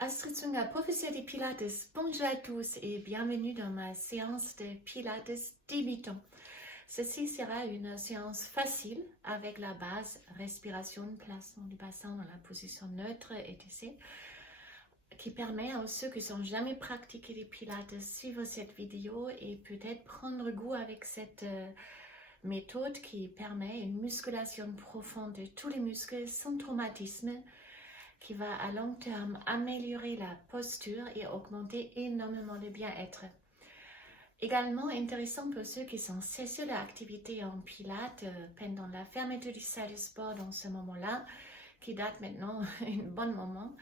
Astrid Zunger, professeur de Pilates. Bonjour à tous et bienvenue dans ma séance de Pilates débutant. Ceci sera une séance facile avec la base respiration, placement du bassin dans la position neutre, etc. qui permet à ceux qui n'ont jamais pratiqué les Pilates de suivre cette vidéo et peut-être prendre goût avec cette méthode qui permet une musculation profonde de tous les muscles sans traumatisme, qui va à long terme améliorer la posture et augmenter énormément le bien-être. Également intéressant pour ceux qui sont cessés de l'activité en pilates pendant la fermeture du salle de sport dans ce moment-là, qui date maintenant un bon moment,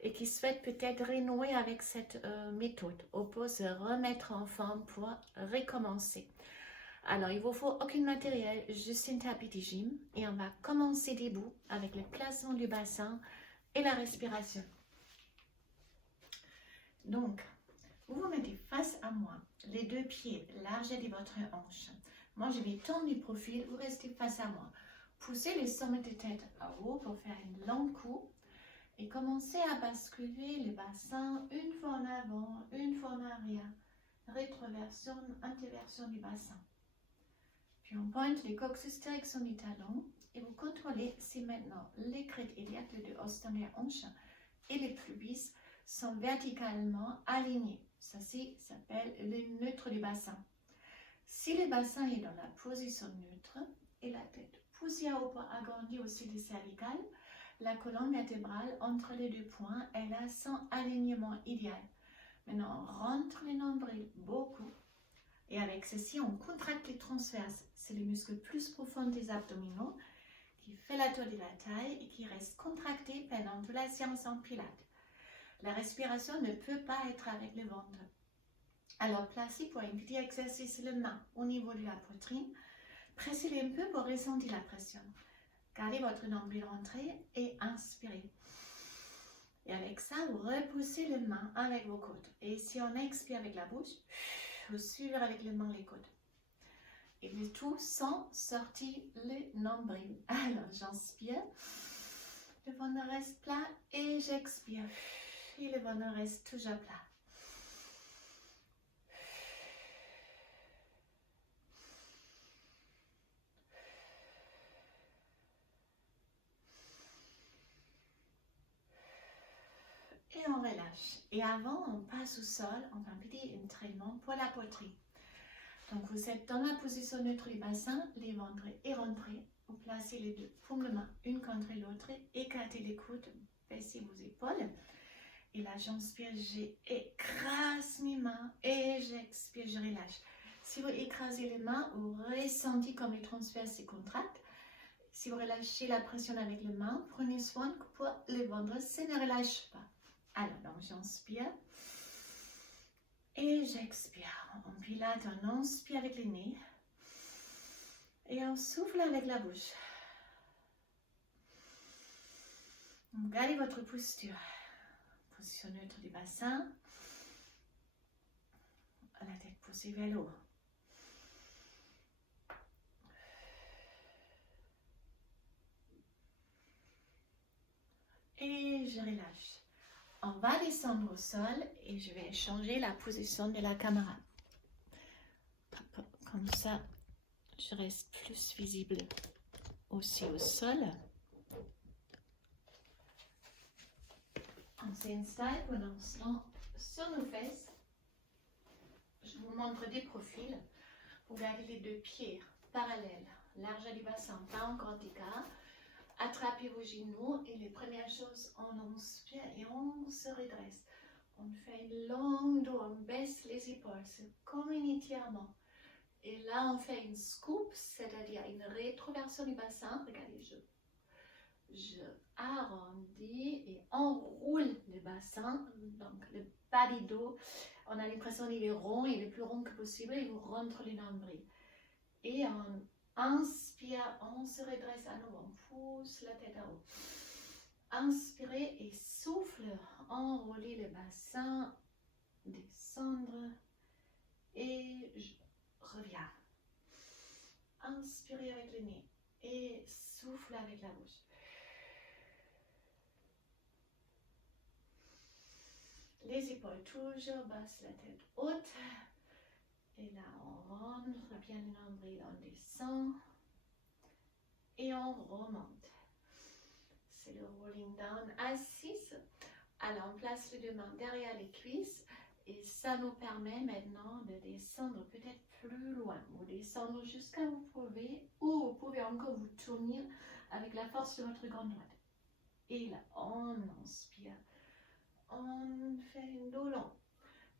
et qui souhaitent peut-être renouer avec cette méthode, ou pour se remettre en forme pour recommencer. Alors, il vous faut aucun matériel, juste un tapis de gym, et on va commencer debout avec le placement du bassin et la respiration. Donc, vous vous mettez face à moi, les deux pieds larges de votre hanche. Moi, je vais tendre du profil, vous restez face à moi. Poussez le sommet de tête à haut pour faire une longue coupe et commencez à basculer le bassin une fois en avant, une fois en arrière. Rétroversion, introversion du bassin. Puis on pointe les coccyx direction du talon et vous contrôlez si maintenant les crêtes iliaques, les deux os dans les hanches et les pubis sont verticalement alignés. Ça s'appelle le neutre du bassin. Si le bassin est dans la position neutre et la tête poussée à haut pour agrandir aussi le cervical, la colonne vertébrale entre les deux points, elle a son alignement idéal. Maintenant, on rentre le nombril beaucoup. Et avec ceci, on contracte les transverses. C'est le muscle plus profond des abdominaux qui fait la tour de la taille et qui reste contracté pendant toute la séance en pilates. La respiration ne peut pas être avec le ventre. Alors, placez pour un petit exercice les mains au niveau de la poitrine. Pressez-les un peu pour ressentir la pression. Gardez votre nombril rentré et inspirez. Et avec ça, vous repoussez les mains avec vos côtes. Et si on expire avec la bouche, vous suivez avec les mains les côtes. Et le tout sans sortir le nombril. Alors, j'inspire. Le ventre reste plat et j'expire. Et le ventre reste toujours plat. Et on relâche. Et avant, on passe au sol. On va un petit entraînement pour la poitrine. Donc, vous êtes dans la position neutre du bassin, les ventres et rentrés. Vous placez les deux paumes de main, une contre l'autre, écartez les coudes, baissez vos épaules. Et là, j'inspire, j'écrase mes mains et j'expire, je relâche. Si vous écrasez les mains, vous ressentez comme les transverses se contractent. Si vous relâchez la pression avec les mains, prenez soin que pour le ventre, ça ne relâche pas. Alors, donc j'inspire et j'expire. On pilate, on inspire avec les nez et on souffle avec la bouche. Gardez votre posture. Position neutre du bassin. La tête poussée vers le haut. Et je relâche. On va descendre au sol et je vais changer la position de la caméra. Comme ça, je reste plus visible aussi au sol. On s'installe pour l'instant sur nos fesses. Je vous montre des profils. Vous gardez les deux pieds parallèles, large du bassin, pas en grand écart. Attrapez vos genoux et les premières choses, on inspire et on se redresse. On fait une longue dos, on baisse les épaules, c'est comme un étirement. Et là, on fait une scoop, c'est-à-dire une rétroversion du bassin. Regardez, je arrondis et enroule le bassin, donc le bas du dos. On a l'impression qu'il est rond, il est le plus rond que possible et vous rentre le nombril. Et on inspire, on se redresse à nouveau, on pousse la tête à haut. Inspirez et souffle, enroulez le bassin, descendre et je reviens. Inspirez avec le nez et souffle avec la bouche. épaules toujours basses, la tête haute. Et là, on rentre bien le nombril, on descend. Et on remonte. C'est le rolling down assise. Alors, on place les deux mains derrière les cuisses. Et ça nous permet maintenant de descendre peut-être plus loin. Vous descendre jusqu'à où vous pouvez. Ou vous pouvez encore vous tourner avec la force de votre grande droite. Et là, on inspire. On fait une dos long.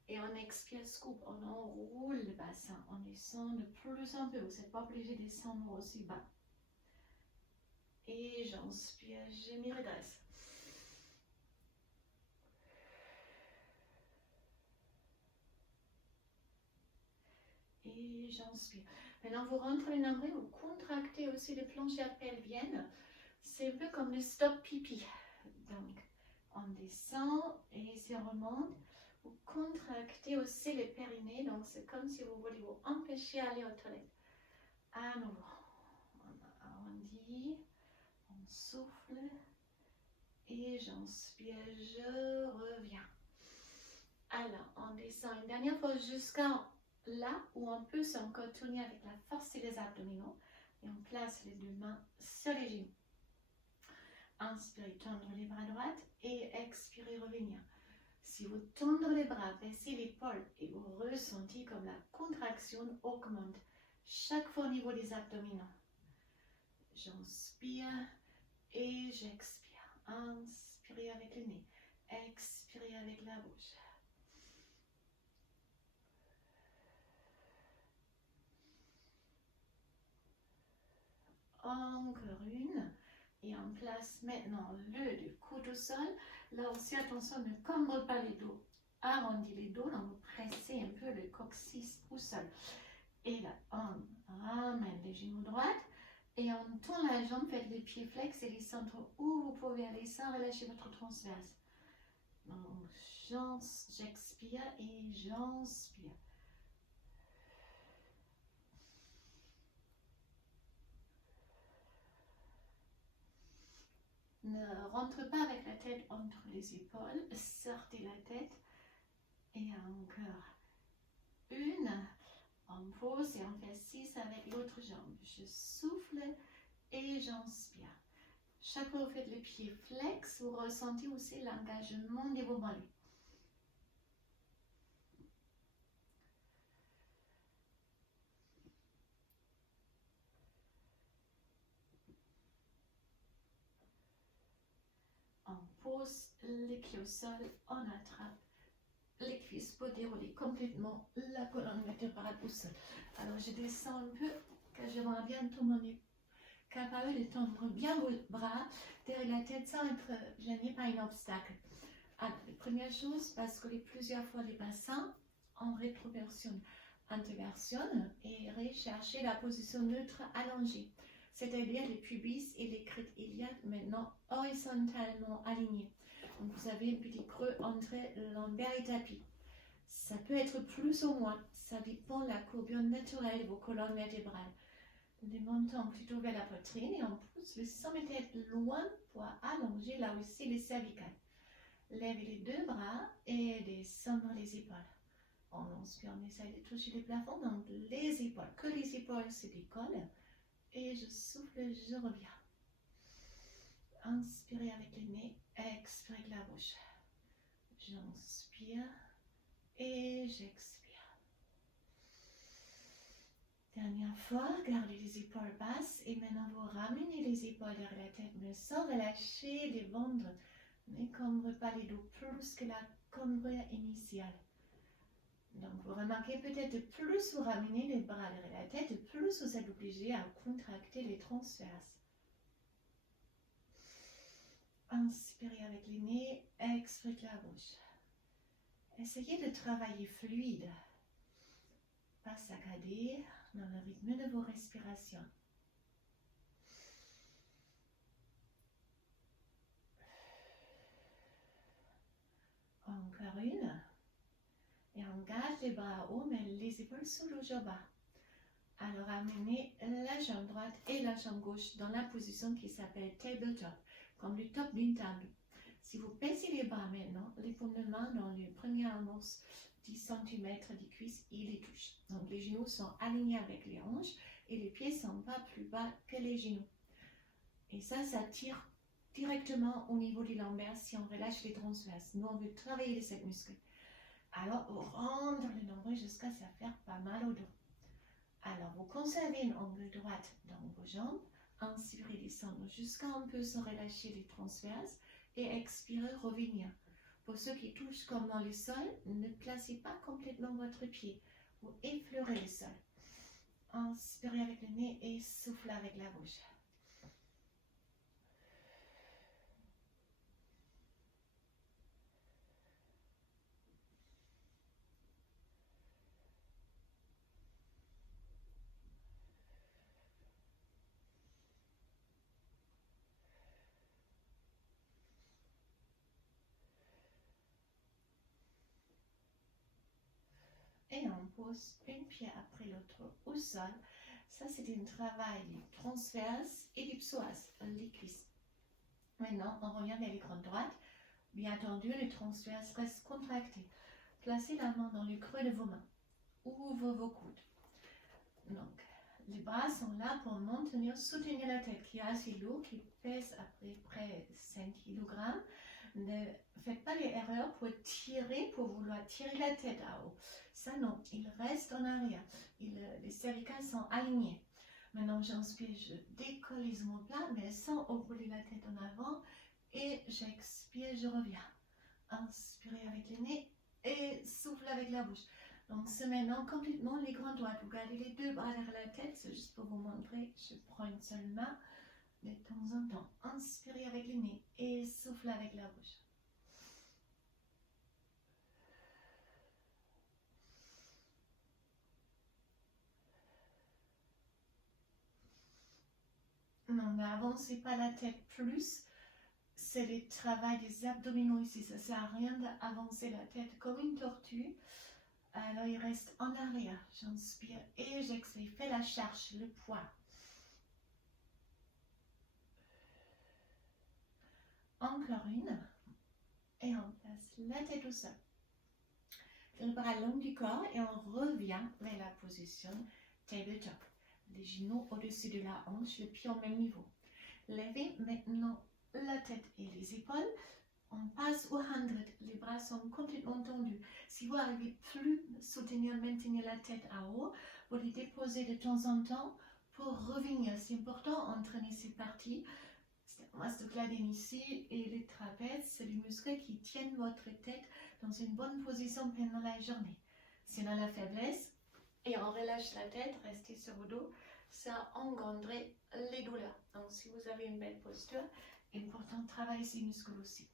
Et on expire, scoop. On enroule le bassin. On descend de plus en plus. Vous n'êtes pas obligé de descendre aussi bas. Et j'inspire, je m'y redresse. Et j'inspire. Maintenant, vous rentrez les nombrils, vous contractez aussi les planchères pelviennes. C'est un peu comme le stop pipi. Donc, on descend et si on remonte, vous contractez aussi les périnées. Donc, c'est comme si vous voulez vous empêcher d'aller aux toilettes. À nouveau, on arrondit, on souffle. Et j'inspire, je reviens. Alors, on descend une dernière fois jusqu'à là où on peut encore tourner avec la force des abdominaux. Et on place les deux mains sur les genoux. Inspirez, tendre les bras droits et expirez, revenir. Si vous tendez les bras, baissez l'épaule et vous ressentez comme la contraction augmente chaque fois au niveau des abdominaux. J'inspire et j'expire. Inspirez avec le nez, expirez avec la bouche. Encore une. Et on place maintenant le deux coudes au sol. Là aussi, attention, ne cambre pas les dos. Arrondis les dos, donc vous pressez un peu le coccyx au sol. Et là, on ramène les genoux droits. Et on tourne la jambe, faites les pieds flex et les centres où vous pouvez aller sans relâcher votre transverse. Donc, j'expire et j'inspire. Ne rentre pas avec la tête entre les épaules, sortez la tête. Et encore une. On pose et on fait 6 avec l'autre jambe. Je souffle et j'inspire. Chaque fois que vous faites les pieds flex, vous ressentez aussi l'engagement de vos mollets. On pose les pieds au sol, on attrape les cuisses pour dérouler complètement la colonne vertébrale au sol. Alors je descends un peu, car j'aimerais bien tout le monde est capable de tendre bien vos bras derrière la tête sans être gêné par un obstacle. Alors, la première chose, parce que plusieurs fois les bassins en rétroversion, introversion et rechercher la position neutre allongée. C'est-à-dire les pubis et les crêtes iliaques maintenant horizontalement alignés. Donc vous avez un petit creux entre lombaire et tapis. Ça peut être plus ou moins, ça dépend de la courbure naturelle de vos colonnes vertébrales. Les montants plutôt vers la poitrine et on pousse le sommet loin pour allonger là aussi les cervicales. Lèvez les deux bras et descendre les épaules. On inspire, on essaie de toucher les plafonds, donc les épaules, que les épaules se décollent. Et je souffle, je reviens. Inspirez avec le nez, expirez avec la bouche. J'inspire et j'expire. Dernière fois, gardez les épaules basses et maintenant vous ramenez les épaules derrière la tête, mais sans relâcher les ventres. Ne cambre pas les dos plus que la cambrure initiale. Donc vous remarquez peut-être plus vous ramenez les bras derrière la tête, plus vous êtes obligé à contracter les transverses. Inspirez avec le nez, expirez avec la bouche. Essayez de travailler fluide, pas saccadé dans le rythme de vos respirations. Encore une. Et on garde les bras hauts, mais les épaules sont toujours bas. Alors amenez la jambe droite et la jambe gauche dans la position qui s'appelle tabletop, comme le top d'une table. Si vous baissez les bras maintenant, les paumes de main dans les premières amorces 10 cm des cuisses et les touches. Donc les genoux sont alignés avec les hanches et les pieds sont pas plus bas que les genoux. Et ça tire directement au niveau du lombaire si on relâche les transverses. Nous, on veut travailler cette muscle. Alors, rendre le nombril jusqu'à ça faire pas mal au dos. Alors, vous conservez une angle droite dans vos jambes. Inspirez, descendre jusqu'à un peu se relâcher les transverses et expirez, revenir. Pour ceux qui touchent comme dans le sol, ne placez pas complètement votre pied. Vous effleurez le sol. Inspirez avec le nez et soufflez avec la bouche. Et on pose une pied après l'autre au sol. Ça, c'est un travail transverse et du psoas, les cuisses. Maintenant, on revient vers l'écran droite. Bien entendu, le transverse reste contracté. Placez la main dans le creux de vos mains. Ouvrez vos coudes. Donc, les bras sont là pour soutenir la tête qui est assez lourde, qui pèse à peu près 5 kg. Ne faites pas les erreurs pour vouloir tirer la tête à haut. Ça non, il reste en arrière. Les cervicales sont alignées. Maintenant, j'inspire, je décolle les omoplates, mais sans rouler la tête en avant. Et j'expire, je reviens. Inspirez avec le nez et souffle avec la bouche. Donc, c'est maintenant complètement les grands doigts. Vous gardez les deux bras derrière la tête, c'est juste pour vous montrer. Je prends une seule main. De temps en temps, inspirez avec le nez et soufflez avec la bouche. Non, n'avancez pas la tête plus. C'est le travail des abdominaux ici. Ça ne sert à rien d'avancer la tête comme une tortue. Alors, il reste en arrière. J'inspire et j'expire. Fais la charge, le poids. Encore une. Et on place la tête au sol. Le bras long du corps et on revient vers la position tabletop. Les genoux au-dessus de la hanche, le pied au même niveau. Levez maintenant la tête et les épaules. On passe au 100. Les bras sont complètement tendus. Si vous n'arrivez plus à maintenir la tête à haut, vous les déposez de temps en temps pour revenir. C'est important d'entraîner ces parties. Mastocladine ici et les trapèzes, c'est les muscles qui tiennent votre tête dans une bonne position pendant la journée. Si on a la faiblesse et on relâche la tête, restez sur vos dos, ça engendrerait les douleurs. Donc si vous avez une belle posture, important de travailler ces muscles aussi.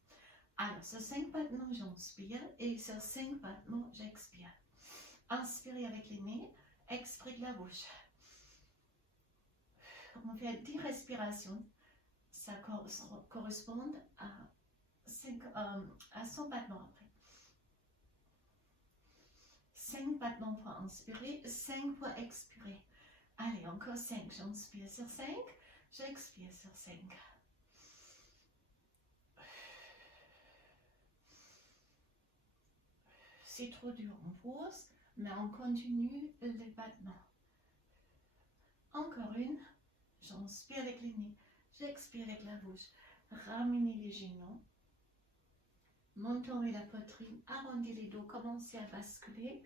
Alors, sur 5 battements, j'inspire et sur 5 battements, j'expire. Inspirez avec les nez, expirez de la bouche. On fait 10 respirations. Ça correspond à 100 battements après. 5 battements pour inspirer, 5 pour expirer. Allez, encore 5. J'inspire sur 5, j'expire sur 5. C'est trop dur, on pause, mais on continue les battements. Encore une. J'inspire avec les nez. J'expire avec la bouche. Ramenez les genoux. Montez la poitrine. Arrondissez les dos. Commencez à basculer.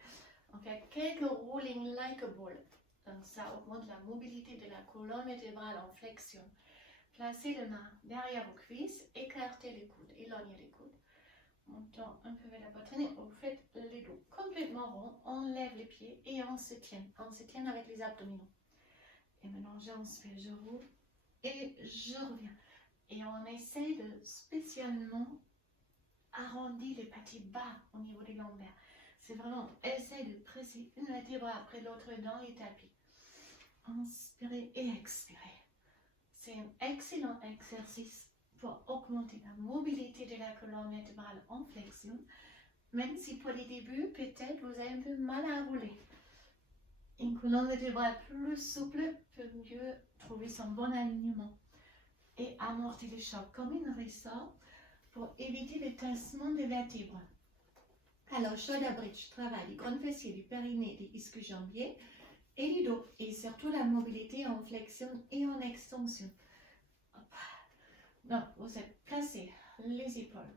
On fait quelques rolling like a ball. Donc ça augmente la mobilité de la colonne vertébrale en flexion. Placez les mains derrière vos cuisses. Écartez les coudes. Éloignez les coudes. Montons un peu vers la poitrine. Vous faites les dos complètement rond. On lève les pieds et on se tient. On se tient avec les abdominaux. Et maintenant j'inspire, je roule. Et je reviens. Et on essaie de spécialement arrondir les parties bas au niveau des lombaires. C'est vraiment, essaye de presser une vertèbre après l'autre dans les tapis. Inspirez et expirez. C'est un excellent exercice pour augmenter la mobilité de la colonne vertébrale en flexion. Même si pour les débuts, peut-être vous avez un peu mal à rouler. Une colonne vertébrale plus souple peut mieux trouver son bon alignement et amortir le choc comme une ressort pour éviter le tassement des vertèbres. Alors, shoulder bridge travaille les grands fessiers, du périnée, des ischio-jambiers et du dos. Et surtout la mobilité en flexion et en extension. Hop. Donc, vous êtes placés, les épaules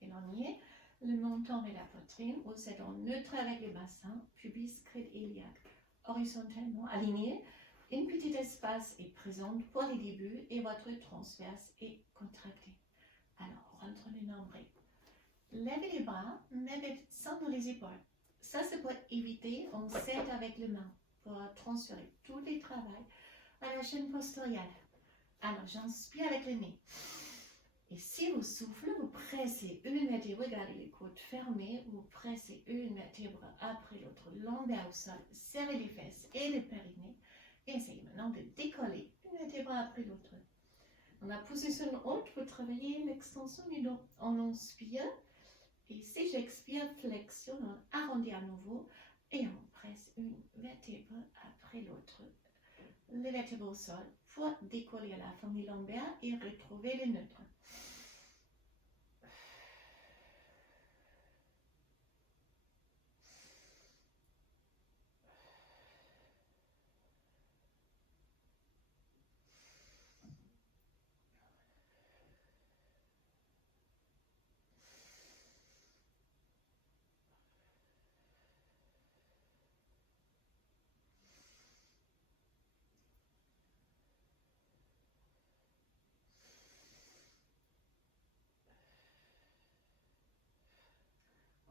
éloignées, le menton et la poitrine. Vous êtes en neutre avec le bassin, pubis, crête iliaque, horizontalement alignés. Une petite espace est présente pour les débuts et votre transverse est contracté. Alors, rentre le nombril. Levez les bras, mettez centre les épaules. Ça, c'est pour éviter, on s'aide avec les mains pour transférer tout le travail à la chaîne postérieure. Alors, j'inspire avec le nez. Et si vous soufflez, vous pressez une vertèbre, regardez les côtes fermées, vous pressez une vertèbre après l'autre, lombaire au sol, serrez les fesses et les périnées. Et essayez maintenant de décoller une vertèbre après l'autre. Dans la position haute, vous travaillez l'extension du dos. On inspire. Et si j'expire, flexion, on arrondit à nouveau et on presse une vertèbre après l'autre. Les vertèbres au sol pour décoller à la famille lombaire et retrouver le neutre.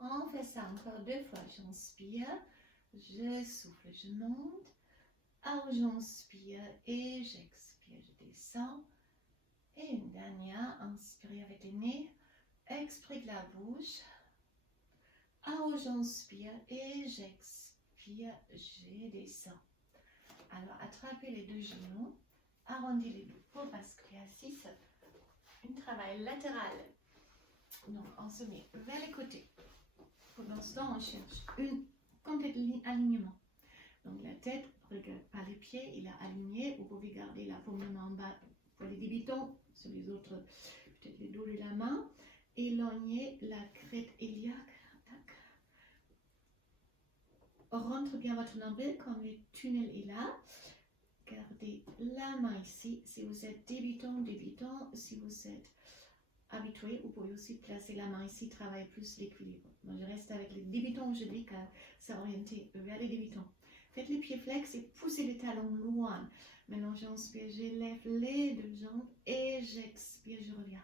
On fait ça encore 2 fois. J'inspire, je souffle, je monte. Alors j'inspire et j'expire, je descends. Et une dernière, inspirez avec le nez, expirez de la bouche. Alors j'inspire et j'expire, je descends. Alors attrapez les deux genoux, arrondis les dos pour basculer à 6. Un travail latéral. Donc on se met vers les côtés. Pendant ce temps, on cherche un complet alignement. Donc la tête, regarde pas les pieds, il est aligné. Vous pouvez garder la paume de main en bas pour les débutants, sur les autres, peut-être les dos de la main. Éloignez la crête iliaque. Tac. Rentre bien votre nombril comme le tunnel est là. Gardez la main ici. Si vous êtes débutant, si vous êtes habitué, vous pouvez aussi placer la main ici, travailler plus l'équilibre. Moi, je reste avec les débutants aujourd'hui car ça orienté vers les débutants. Faites les pieds flex et poussez les talons loin. Maintenant, j'inspire, je lève les deux jambes et j'expire, je reviens.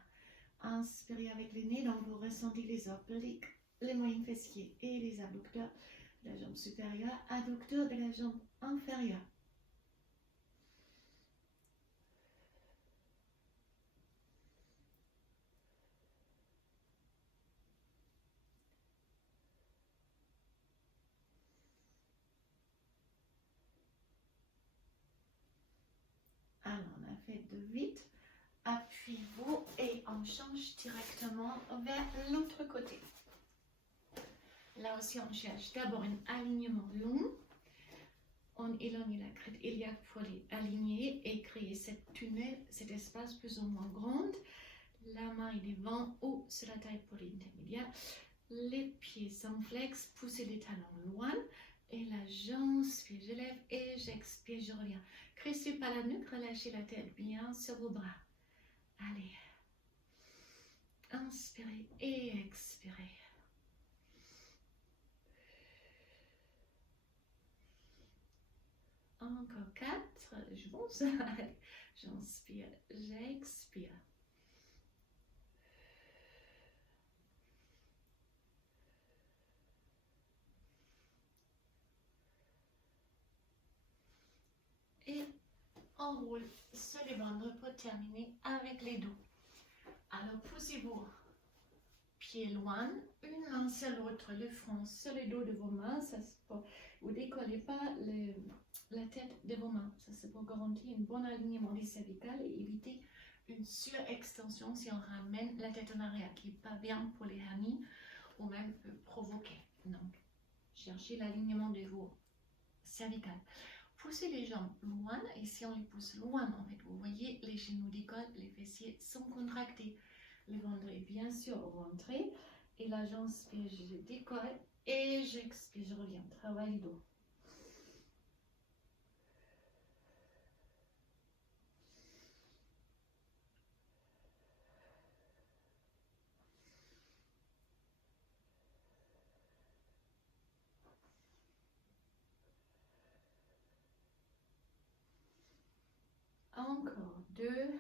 Inspirez avec le nez, donc vous ressentez les obliques, les moyens fessiers et les abducteurs de la jambe supérieure, adducteurs de la jambe inférieure. Alors, on a fait de vite. Appuyez-vous et on change directement vers l'autre côté. Là aussi, on cherche d'abord un alignement long. On éloigne la crête iliaque pour les aligner et créer cette tunnel, cet espace plus ou moins grand. La main est devant ou sur la taille pour l'intermédiaire. Les pieds s'enflexent, poussez les talons loin. Et là, j'inspire, je lève et j'expire, je reviens. Crissez pas la nuque, relâchez la tête bien sur vos bras. Allez. Inspirez et expirez. Encore 4. Je pense. J'inspire, j'expire. Et on roule sur les ventres pour terminer avec les dos. Alors poussez-vous pieds loin, une main sur l'autre, le front sur le dos de vos mains. Ça, vous ne décollez pas la tête de vos mains. Ça, c'est pour garantir un bon alignement des cervicales et éviter une surextension si on ramène la tête en arrière, qui n'est pas bien pour les hernies ou même peut provoquer. Donc, cherchez l'alignement de vos cervicales. Poussez les jambes loin et si on les pousse loin, en fait, vous voyez, les genoux décollent, les fessiers sont contractés. Le ventre est bien sûr rentré Et là, j'inspire, je décolle. Et j'expire, je reviens. Travaille le dos. Encore 2.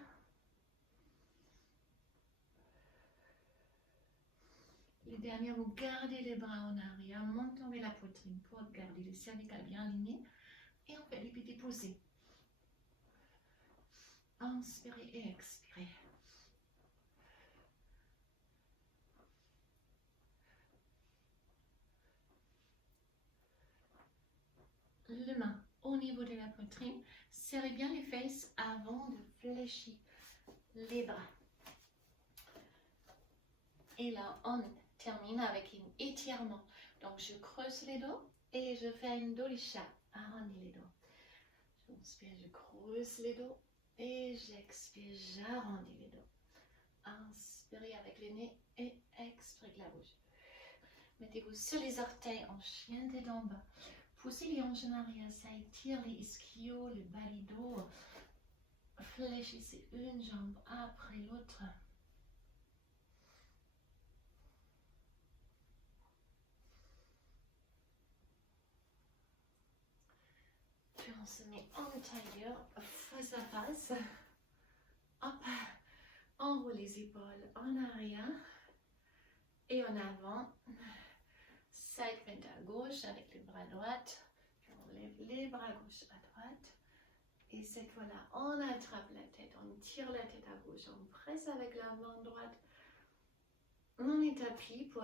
Les derniers, vous gardez les bras en arrière, montez vers la poitrine pour garder le cervical bien aligné. Et on fait des petits poussées. Inspirez et expirez. Les mains au niveau de la poitrine. Serrez bien les fesses avant de fléchir les bras. Et là, on termine avec un étirement. Donc, je creuse les dos et je fais une dolicha. Arrondis les dos. J'inspire, je creuse les dos et j'expire, j'arrondis les dos. Inspirez avec le nez et expirez la bouche. Mettez-vous sur les orteils en chien de dents bas. Poussez les hanches en arrière, ça étire les ischios, le bas du dos. Fléchissez une jambe après l'autre. Puis on se met en tailleur, face à face. Hop, on roule les épaules en arrière et en avant. Side bend à gauche avec les bras droits. Puis on lève les bras gauche à droite. Et cette fois-là, on attrape la tête, on tire la tête à gauche, on presse avec la main droite. On est tapis pour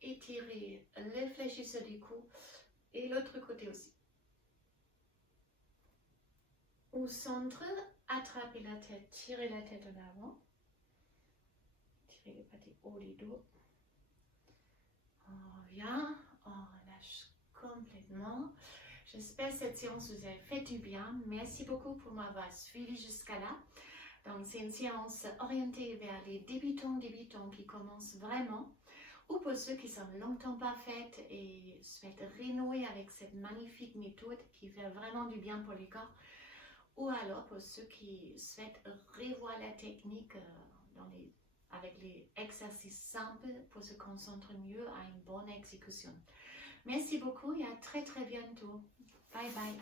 étirer les fléchisseurs du cou et l'autre côté aussi. Au centre, attrapez la tête, tirez la tête en avant. Tirez le pâté haut du dos. On revient, on relâche complètement. J'espère que cette séance vous a fait du bien. Merci beaucoup pour m'avoir suivi jusqu'à là. Donc, c'est une séance orientée vers les débutants qui commencent vraiment, ou pour ceux qui sont longtemps pas faites et souhaitent renouer avec cette magnifique méthode qui fait vraiment du bien pour le corps, ou alors pour ceux qui souhaitent revoir la technique avec les exercices simples pour se concentrer mieux à une bonne exécution. Merci beaucoup et à très bientôt. Bye bye.